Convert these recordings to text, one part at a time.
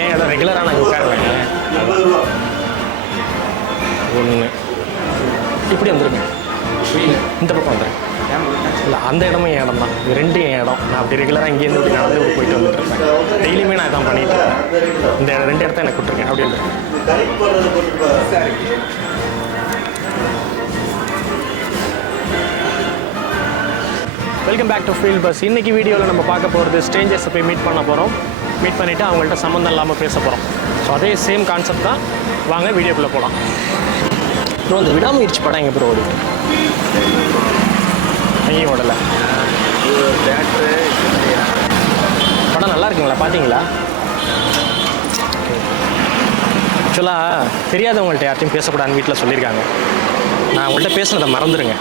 ஏன் இடம் ரெகுலராக நாங்கள் உட்காருவேன். ஒன்று இப்படி வந்துருங்க, இந்த பக்கம் வந்துடுறேன். இல்லை அந்த இடமும் என் இடம் தான், இது ரெண்டு என் இடம். நான் அப்படி ரெகுலராக இங்கேருந்து இப்படி நடந்து இப்படி போயிட்டு வந்துட்டு இருப்பேன். டெய்லியுமே நான் இதான் பண்ணிட்டு இருக்கேன். இந்த ரெண்டு இடத்த எனக்கு விட்டுருக்கேன். அப்படி இல்லை welcome back to field bus. இன்றைக்கி வீடியோவில் நம்ம பார்க்க போகிறது ஸ்ட்ரேஞ்சர்ஸை போய் மீட் பண்ண போகிறோம். மீட் பண்ணிவிட்டு அவங்கள்ட்ட சம்மந்தம் இல்லாமல் பேச போகிறோம். ஸோ அதே சேம் கான்செப்ட் தான். வாங்க வீடியோக்குள்ளே போகலாம். அப்புறம் இந்த விடாமுயற்சி படம் எங்கே ப்ரோ ஓடிட்டு? எங்கேயும் ஓடலை. படம் நல்லா இருக்குங்களா? பார்த்தீங்களா? ஆக்சுவலாக தெரியாதவங்கள்ட்ட யார்ட்டையும் பேசக்கூடாதுன்னு வீட்டில் சொல்லியிருக்காங்க. நான் அவங்கள்ட்ட பேசுனதை மறந்துடுங்க.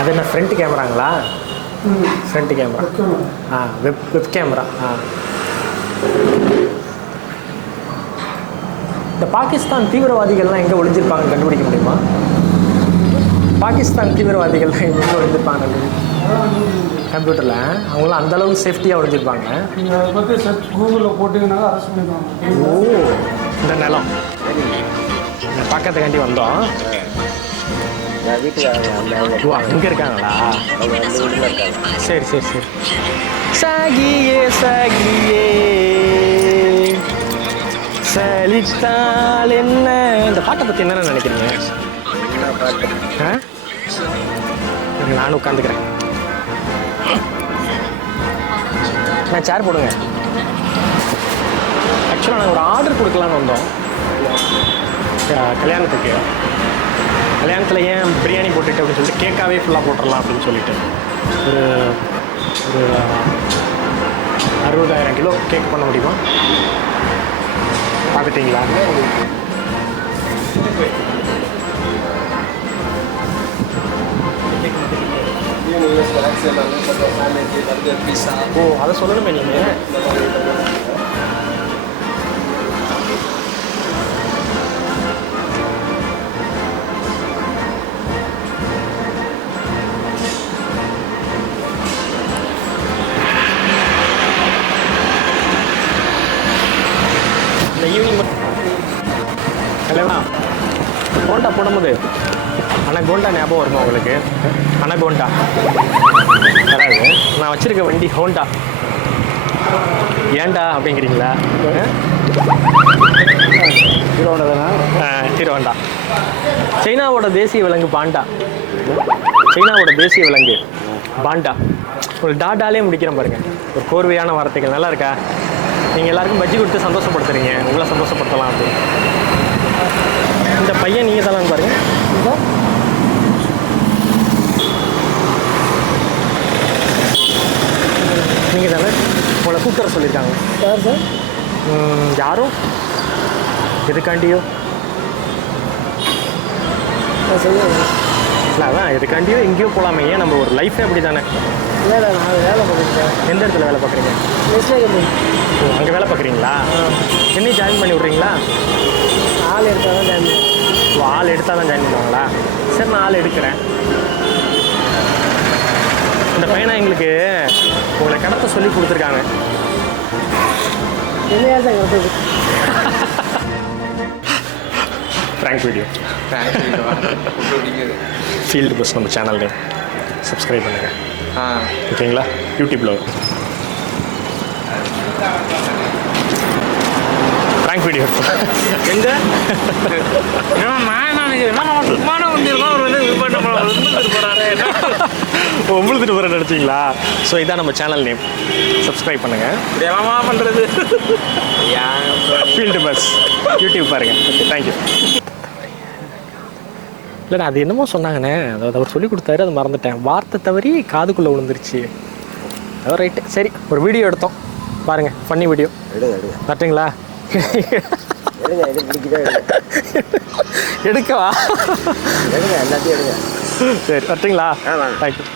அது என்ன ஃப்ரண்ட் கேமராங்களா? Front camera. Web camera. இந்த பாகிஸ்தான் தீவிரவாதிகள்லாம் எங்கே ஒளிஞ்சிருப்பாங்கன்னு கண்டுபிடிக்க முடியுமா? பாகிஸ்தான் தீவிரவாதிகள்லாம் எங்கே ஒளிஞ்சிருப்பாங்க கம்ப்யூட்டரில்? அவங்களாம் அந்தளவுக்கு சேஃப்டியாக ஒளிஞ்சிருப்பாங்க. அதை பற்றி கூகுளில் போட்டிங்கனால அரசு பண்ணிடுவாங்க. ஓ, இந்த நிலம் பார்க்கறதுக்காண்டி வந்தோம். ஓ, அங்கே இருக்காங்களா? சரி சரி சரி. சாகியே சாகியே சலித்தால் என்ன? இந்த பாட்டை பற்றி என்னென்ன நினைக்கிறீங்க? நானும் உட்காந்துக்கிறேன். நான் சேர் போடுங்க. ஆக்சுவலாக நாங்கள் ஒரு ஆர்டர் கொடுக்கலான்னு வந்தோம் கல்யாணத்துக்கு. கல்யாணத்தில் ஏன் பிரியாணி போட்டுட்டு அப்படின்னு சொல்லிட்டு கேக்காகவே ஃபுல்லாக போட்டுடலாம் அப்படின்னு சொல்லிட்டு ஒரு 60,000 கிலோ கேக் பண்ண முடியுமா? பார்த்துட்டிங்களா? ஓ, அதை சொல்லணுமே நீங்கள். கோண்டா போடும்போது அனகோண்டா ஞாபகம் வருமா உங்களுக்கு? அனகோண்டா வராது. நான் வச்சுருக்க வண்டி ஹோண்டா. ஏண்டா அப்படிங்கிறீங்களா? ஹீரோண்டா தானே? ஹீரோண்டா. சைனாவோட தேசிய விலங்கு பாண்டா. சைனாவோட தேசிய விலங்கு பாண்டா. ஒரு டாடாலே முடிக்கிறேன் பாருங்கள். ஒரு கோர்வையான வார்த்தைகள் நல்லா இருக்கா? நீங்கள் எல்லாருக்கும் பஜ்ஜி கொடுத்து சந்தோஷப்படுத்துறீங்க. உங்களை சந்தோஷப்படுத்தலாம் அப்படின்னு. இந்த பையன் நீங்கள் தானே பாருங்க. நீங்கள் தானே உங்களை கூப்பிட்டு வர சொல்லியிருக்காங்க. யார் சார்? யாரோ எதுக்காண்டியோ இல்லை, அதான் எதுக்காண்டியோ எங்கேயோ போகலாமே. ஏன் நம்ம ஒரு லைஃபே அப்படி தானே. இல்லை நான் வேலை பார்க்குறேன். எந்த இடத்துல வேலை பார்க்குறீங்க? ஓ, அங்கே வேலை பார்க்குறீங்களா? என்னையும் ஜாயின் பண்ணி விட்றீங்களா? ஆள் எடுத்தால் தான் ஜாயின் பண்ணுவேன். ஓ, ஆள் எடுத்தால் தான் ஜாயின் பண்ணுவாங்களா? சரி, நான் ஆள் எடுக்கிறேன். இந்த பையனை எங்களுக்கு உங்களை கடத்த சொல்லி கொடுத்துருக்காங்க. என்னையா தான் கடத்த? Prank video. ஃபீல்டு பஸ் நம்ம சேனல் நேம். சப்ஸ்கிரைப் பண்ணுங்கள். ஓகேங்களா? யூடியூப்பில் வரும். ஃப்ராங்க் வீடியோ எங்கே உங்களுத்துட்டு போகிற நினச்சிங்களா? ஸோ இதான் நம்ம சேனல் நேம். சப்ஸ்கிரைப் பண்ணுங்கள். என்னமா பண்ணுறது? ஃபீல்டு பஸ் யூடியூப் பாருங்கள். Okay, thank you. இல்லைண்ணா அது என்னமோ சொன்னாங்கண்ணே, அதாவது அவர் சொல்லி கொடுத்தாரு, அது மறந்துட்டேன். வார்த்தை தவறி காதுக்குள்ளே விழுந்துருச்சு. அது ரைட்டு. சரி, ஒரு வீடியோ எடுத்தோம் பாருங்கள், ஃபன்னி வீடியோ. கரெக்டுங்களா? எடுக்கவா? எல்லாத்தையும் எடுங்க. சரி, கரெக்டுங்களா? தேங்க்யூ.